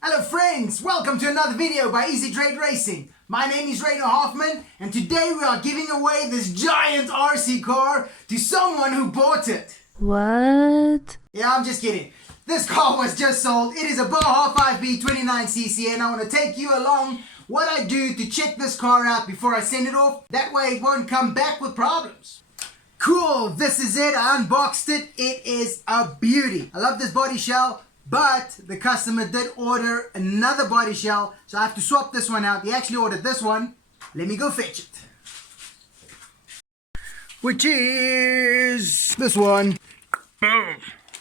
Hello friends, welcome to another video by Easy Trade Racing. My name is Rainer Hoffman and today we are giving away this giant RC car to someone who bought it. What? Yeah, I'm just kidding. This car was just sold. It is a Baja 5B 29cc and I want to take you along what I do to check this car out before I send it off. That way it won't come back with problems. Cool, this is it. I unboxed it. It is a beauty. I love this body shell. But the customer did order another body shell, so I have to swap this one out. He actually ordered this one. Let me go fetch it. Which is this one. Boom.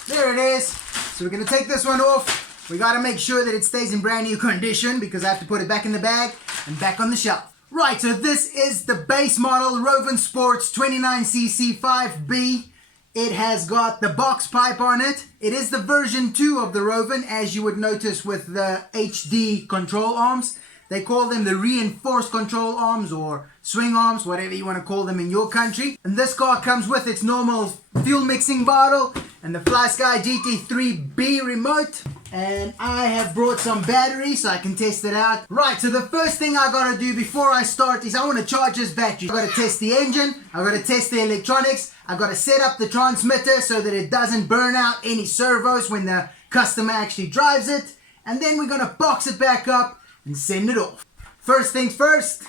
There it is. So we're going to take this one off. We got to make sure that it stays in brand new condition because I have to put it back in the bag and back on the shelf. Right, so this is the base model Rovan Sports 29cc 5B. It has got the box pipe on it. It is the version 2 of the Rovan, as you would notice with the HD control arms. They call them the reinforced control arms or swing arms, whatever you want to call them in your country. And this car comes with its normal fuel mixing bottle and the FlySky GT3B remote. And I have brought some batteries so I can test it out. Right, so the first thing I gotta do before I start is I want to charge this battery. I gotta test the engine, I gotta test the electronics, I gotta set up the transmitter so that it doesn't burn out any servos when the customer actually drives it. And then we're gonna box it back up and send it off. First things first,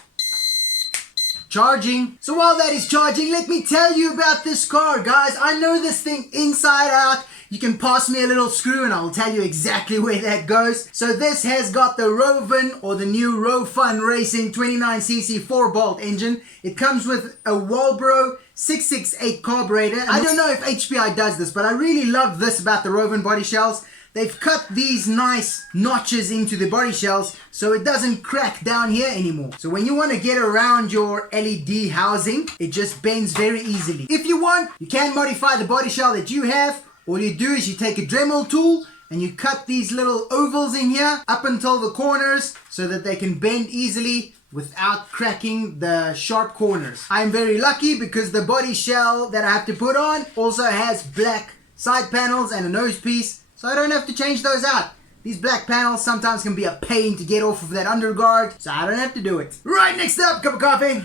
charging. So while that is charging, let me tell you about this car, guys. I know this thing inside out. You can pass me a little screw and I'll tell you exactly where that goes. So this has got the Rovan or the new Rovan Racing 29cc 4-bolt engine. It comes with a Walbro 668 carburetor. I don't know if HPI does this, but I really love this about the Rovan body shells. They've cut these nice notches into the body shells so it doesn't crack down here anymore. So when you want to get around your LED housing, it just bends very easily. If you want, you can modify the body shell that you have. All you do is you take a Dremel tool and you cut these little ovals in here up until the corners so that they can bend easily without cracking the sharp corners. I'm very lucky because the body shell that I have to put on also has black side panels and a nose piece, so I don't have to change those out. These black panels sometimes can be a pain to get off of that underguard, so I don't have to do it. Right, next up, cup of coffee.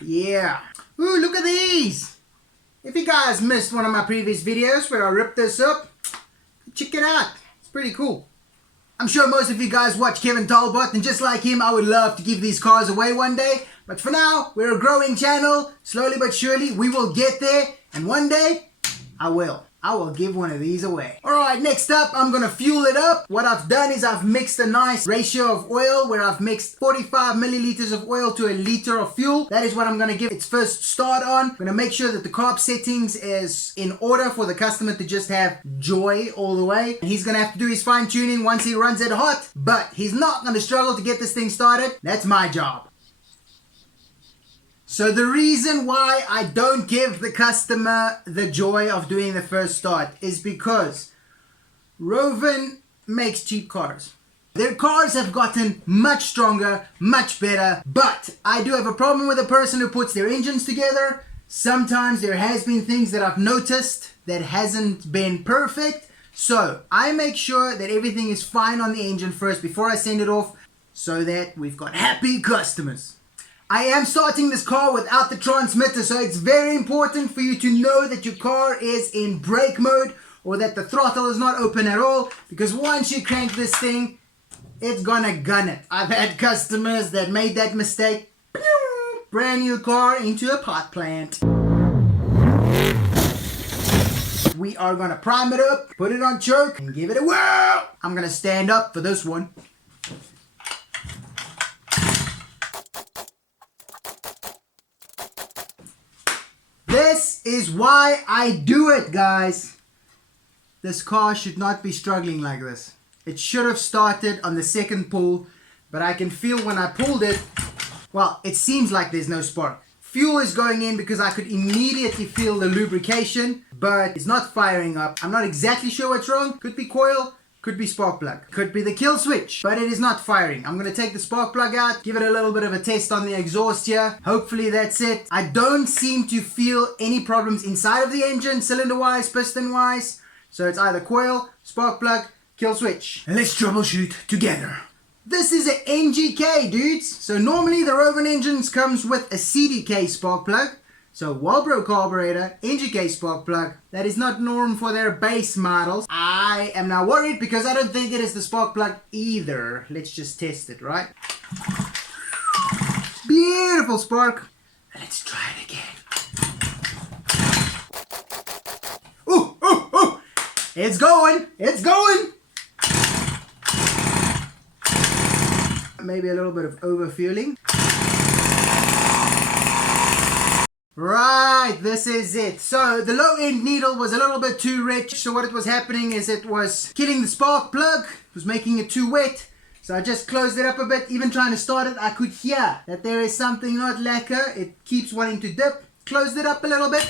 Yeah. Ooh, look at these. If you guys missed one of my previous videos where I ripped this up, check it out. It's pretty cool. I'm sure most of you guys watch Kevin Talbot, and just like him, I would love to give these cars away one day. But for now, we're a growing channel. Slowly but surely, we will get there. And one day, I will give one of these away. Alright, next up, I'm gonna fuel it up. What I've done is I've mixed a nice ratio of oil where I've mixed 45 milliliters of oil to a liter of fuel. That is what I'm gonna give its first start on. I'm gonna make sure that the carb settings is in order for the customer to just have joy all the way. He's gonna have to do his fine tuning once he runs it hot, but he's not gonna struggle to get this thing started. That's my job. So the reason why I don't give the customer the joy of doing the first start is because Rovan makes cheap cars. Their cars have gotten much stronger, much better, but I do have a problem with a person who puts their engines together. Sometimes there has been things that I've noticed that hasn't been perfect. So I make sure that everything is fine on the engine first before I send it off so that we've got happy customers. I am starting this car without the transmitter, so it's very important for you to know that your car is in brake mode or that the throttle is not open at all, because once you crank this thing, it's gonna gun it. I've had customers that made that mistake. Pew! Brand new car into a pot plant. We are gonna prime it up, put it on choke, and give it a whirl. I'm gonna stand up for this one. This is why I do it, guys. This car should not be struggling like this. It should have started on the second pull, but I can feel when I pulled it, well, it seems like there's no spark. Fuel is going in because I could immediately feel the lubrication, but it's not firing up. I'm not exactly sure what's wrong. Could be coil, could be spark plug, could be the kill switch, but it is not firing. I'm going to take the spark plug out, give it a little bit of a test on the exhaust here. Hopefully that's it. I don't seem to feel any problems inside of the engine, cylinder wise, piston wise. So it's either coil, spark plug, kill switch. And let's troubleshoot together. This is an NGK, dudes. So normally the Rovan engines comes with a CDK spark plug. So Walbro carburetor, NGK spark plug. That is not norm for their base models. I am now worried because I don't think it is the spark plug either. Let's just test it, right? Beautiful spark. Let's try it again. Ooh, ooh, ooh. It's going. It's going. Maybe a little bit of overfueling. Right, this is it. So the low end needle was a little bit too rich. So what it was happening is it was killing the spark plug. It was making it too wet. So I just closed it up a bit. Even trying to start it, I could hear that there is something not lacquer. It keeps wanting to dip. Closed it up a little bit.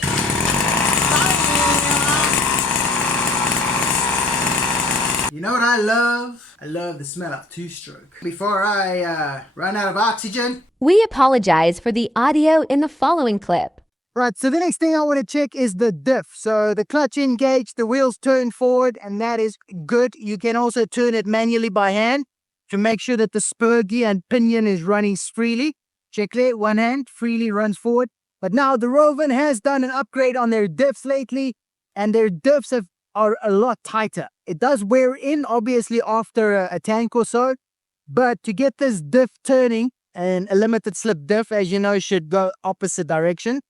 You know what I love? I love the smell of two-stroke. Before I run out of oxygen. We apologize for the audio in the following clip. Right, so the next thing I want to check is the diff. So the clutch engaged, the wheels turn forward, and that is good. You can also turn it manually by hand to make sure that the spur gear and pinion is running freely. Check there, one hand freely runs forward. But now the Rovan has done an upgrade on their diffs lately, and their diffs are a lot tighter. It does wear in, obviously, after a tank or so. But to get this diff turning, and a limited slip diff, as you know, should go opposite direction.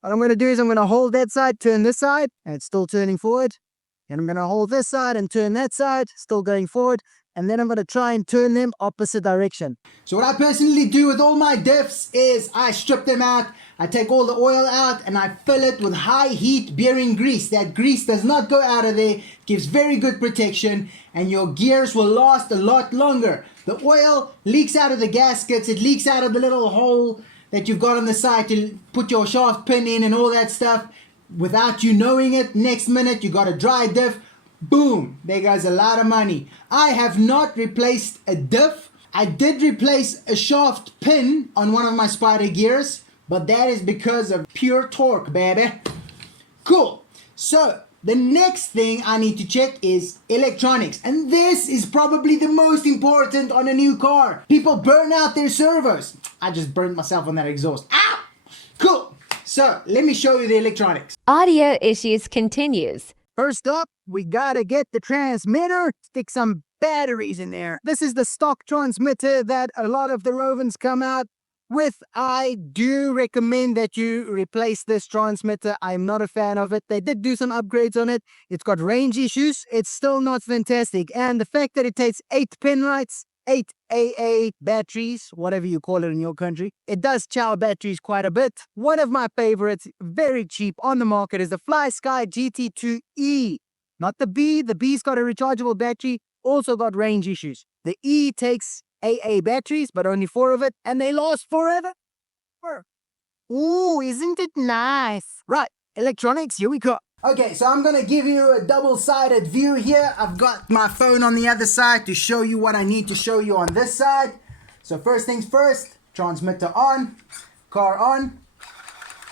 What I'm going to do is I'm going to hold that side, turn this side, and it's still turning forward. And I'm going to hold this side and turn that side, still going forward. And then I'm going to try and turn them opposite direction. So what I personally do with all my diffs is I strip them out, I take all the oil out, and I fill it with high heat bearing grease. That grease does not go out of there, gives very good protection, and your gears will last a lot longer. The oil leaks out of the gaskets, it leaks out of the little hole that you've got on the side to put your shaft pin in and all that stuff. Without you knowing it, next minute you got a dry diff. Boom, there goes a lot of money. I have not replaced a diff. I did replace a shaft pin on one of my Spider gears, but that is because of pure torque, baby. Cool. So the next thing I need to check is electronics, and this is probably the most important on a new car. People burn out their servos. I just burned myself on that exhaust. Ow! Cool. So let me show you the electronics. Audio issues continues. First up, we gotta get the transmitter, stick some batteries in there. This is the stock transmitter that a lot of the Rovans come out with. I do recommend that you replace this transmitter. I'm not a fan of it. They did do some upgrades on it. It's got range issues. It's still not fantastic. And the fact that it takes 8 pin lights, 8 AA batteries, whatever you call it in your country. It does chow batteries quite a bit. One of my favorites, very cheap on the market, is the FlySky GT2E. Not the B. The B's got a rechargeable battery, also got range issues. The E takes AA batteries, but only 4 of it, and they last forever. Ooh, isn't it nice? Right, electronics, here we go. Okay, so I'm going to give you a double-sided view here. I've got my phone on the other side to show you what I need to show you on this side. So first things first, transmitter on, car on.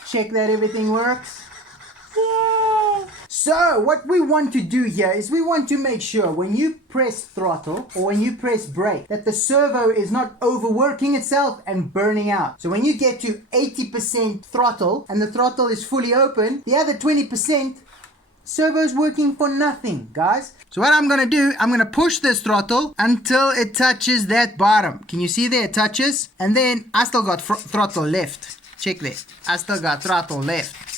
Check that everything works. Yay! So what we want to do here is we want to make sure when you press throttle or when you press brake that the servo is not overworking itself and burning out. So when you get to 80% throttle and the throttle is fully open, the other 20% servo's working for nothing, guys. So what I'm gonna do, I'm gonna push this throttle until it touches that bottom. Can you see there it touches? And then I still got throttle left. Check that. I still got throttle left.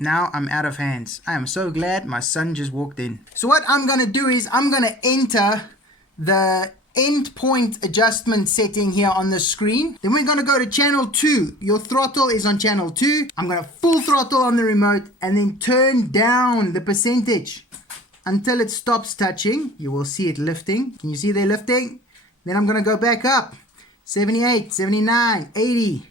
Now I'm out of hands. I am so glad my son just walked in. So what I'm gonna do is I'm gonna enter the endpoint adjustment setting here on the screen. Then we're gonna go to channel 2. Your throttle is on channel 2. I'm gonna full throttle on the remote and then turn down the percentage until it stops touching. You will see it lifting. Can you see they're lifting? Then I'm gonna go back up. 78, 79, 80,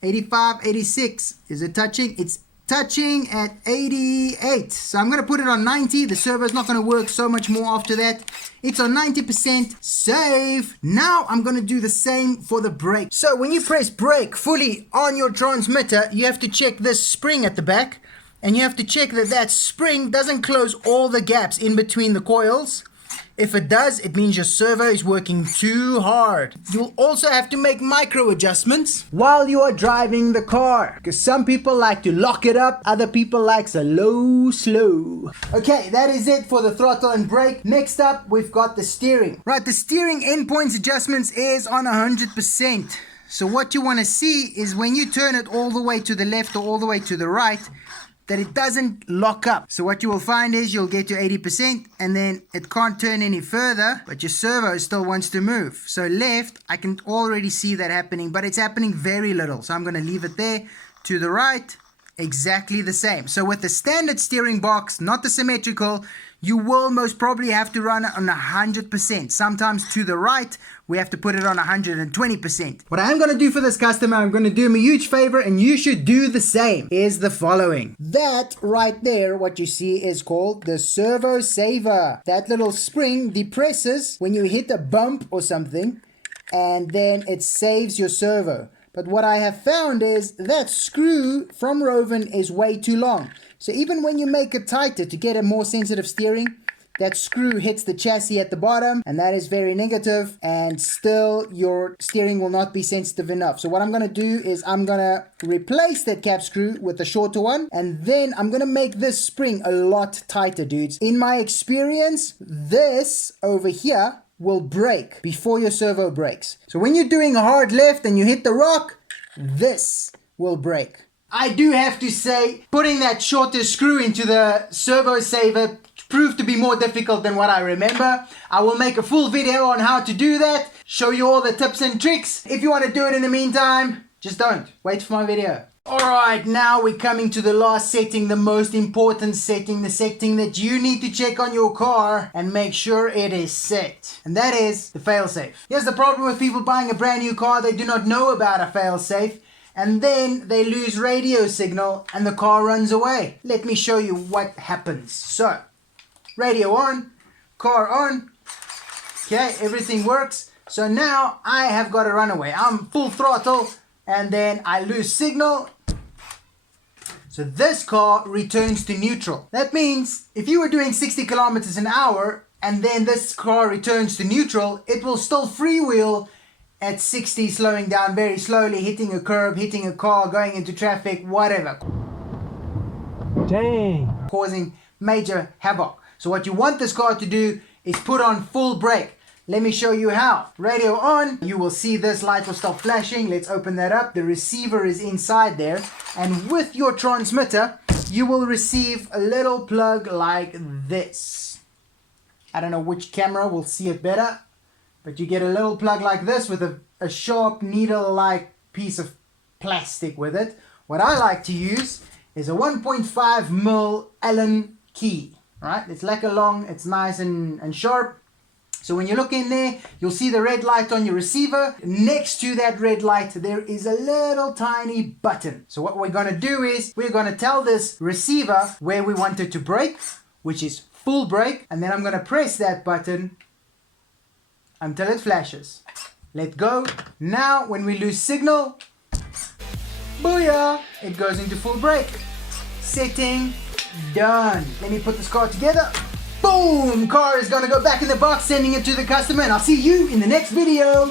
85, 86. Is it touching? It's touching at 88. So I'm going to put it on 90. The servo is not going to work so much more after that. It's on 90%. Save. Now I'm going to do the same for the brake. So when you press brake fully on your transmitter, you have to check this spring at the back. And you have to check that that spring doesn't close all the gaps in between the coils. If it does, it means your servo is working too hard. You'll also have to make micro adjustments while you are driving the car, because some people like to lock it up, other people like a low slow. Okay, that is it for the throttle and brake. Next up, we've got the steering. Right, the steering endpoints adjustments is on 100%. So what you want to see is when you turn it all the way to the left or all the way to the right, that it doesn't lock up. So what you will find is you'll get to 80% and then it can't turn any further, but your servo still wants to move. So left, I can already see that happening, but it's happening very little. So I'm going to leave it there. To the right, exactly the same. So with the standard steering box, not the symmetrical, you will most probably have to run it on 100%. Sometimes to the right, we have to put it on 120%. What I'm going to do for this customer, I'm going to do him a huge favor, and you should do the same, is the following. That right there, what you see is called the servo saver. That little spring depresses when you hit a bump or something, and then it saves your servo. But what I have found is that screw from Rovan is way too long. So even when you make it tighter to get a more sensitive steering, that screw hits the chassis at the bottom, and that is very negative, and still your steering will not be sensitive enough. So what I'm going to do is I'm going to replace that cap screw with a shorter one, and then I'm going to make this spring a lot tighter, dudes. In my experience, this over here will break before your servo breaks. So when you're doing a hard left and you hit the rock, this will break. I do have to say, putting that shorter screw into the servo saver proved to be more difficult than what I remember. I will make a full video on how to do that, show you all the tips and tricks. If you want to do it in the meantime, just don't. Wait for my video. Alright, now we're coming to the last setting, the most important setting, the setting that you need to check on your car and make sure it is set. And that is the failsafe. Here's the problem with people buying a brand new car, they do not know about a failsafe. And then they lose radio signal and the car runs away. Let me show you what happens. So, radio on, car on. Okay, everything works. So now I have got a runaway. I'm full throttle and then I lose signal. So this car returns to neutral. That means if you were doing 60 kilometers an hour and then this car returns to neutral, it will still freewheel at 60, slowing down very slowly, hitting a curb, hitting a car, going into traffic, whatever. Dang. Causing major havoc. So what you want this car to do is put on full brake. Let me show you how. Radio on, you will see this light will stop flashing. Let's open that up. The receiver is inside there. And with your transmitter, you will receive a little plug like this. I don't know which camera will see it better. But you get a little plug like this with a sharp needle-like piece of plastic with it. What I like to use is a 1.5mm Allen key. Right? It's like a long, it's nice and sharp. So when you look in there, you'll see the red light on your receiver. Next to that red light, there is a little tiny button. So what we're going to do is we're going to tell this receiver where we want it to brake, which is full brake. And then I'm going to press that button until it flashes. Let go. Now when we lose signal, booyah, it goes into full brake. Setting done. Let me put this car together. Boom, car is gonna go back in the box, sending it to the customer, and I'll see you in the next video.